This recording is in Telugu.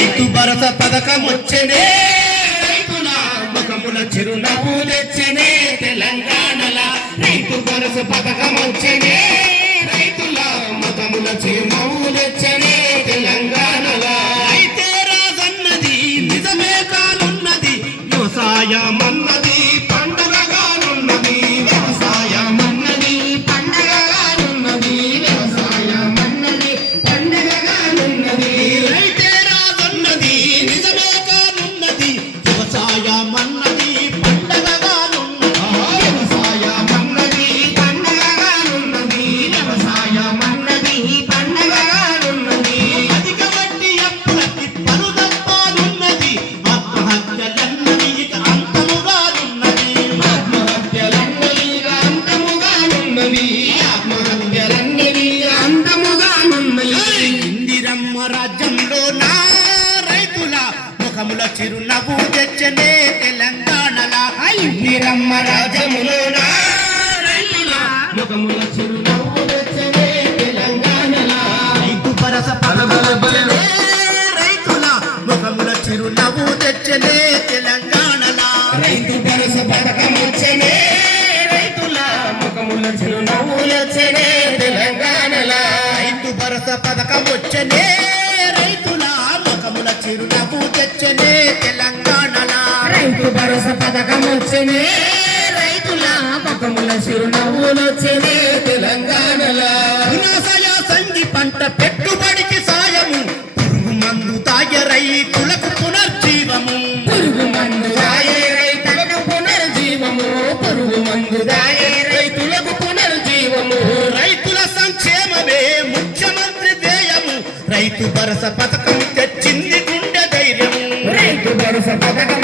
రైతు భరోసా పథకం వచ్చనే రైతుల ముఖముల చిరునవ్వు తెచ్చనే తెలంగాణల రైతు భరోసా పథకం వచ్చనే రైతుల ముఖముల చిరునవ్వు తెచ్చనే తెలంగాణల అయితే రాజన్నది నిజమే కానున్నది వ్యవసాయమన్నది పండుగగానున్నది వ్యవసాయమన్నది పండుగగానున్నది వ్యవసాయమన్నది పండుగగానున్నది రైతే రాజన్నది నిజమే కానున్నది వ్యవసాయమన్నది పండుగగానున్నది వ్యవసాయమన్నది పండుగగానున్నది వ్యవసాయమన్నది పండుగగానున్నది అధిక వడ్డీ అప్పులకి పరుదప్పానున్నది ఆత్మహత్యలన్నది ఇక అంతముగానున్నది ఆత్మహత్యలన్నది ఇక అంతముగానున్నది ఆత్మహత్యలన్నది ఇక అంతముగానున్నది ఇందిరమ్మ రాజ్యంలో నా రైతుల ముఖముల చిరునవ్వు తెచ్చనే తెలంగాణల ఇందిరమ్మ రాజ్యములో నా రైతుల ముఖముల చిరునవ్వు తెచ్చనే తెలంగాణల రైతు భరోసా పథకం వచ్చనే రైతుల ముఖముల చిరునవ్వు తెచ్చనే తెలంగాణల రైతు భరోసా పథకం వచ్చనే రైతుల ముఖముల చిరునవ్వు తెచ్చనే తెలంగాణల రైతు భరోసా పథకం వచ్చనే రైతుల ముఖముల చిరునవ్వు తెచ్చనే తెలంగాణల రైతు భరోసా పథకం వచ్చనే రైతుల ముఖముల చిరునవ్వులు వచ్చనే తెలంగాణల వినాశయ సంధి పంట పెట్టుబడికి సాయము పురుగు మందు తాగే రైతులకు పునర్జీవము పురుగు మందు తాగే రైతులకు పునర్జీవము పురుగు మందు తాగే రైతులకు పునర్జీవము రైతుల సంక్షేమమే ముఖ్యమంత్రి ధ్యేయము రైతు భరోసా పథకం తెచ్చింది గుండె ధైర్యము రైతు భరోసా పథకం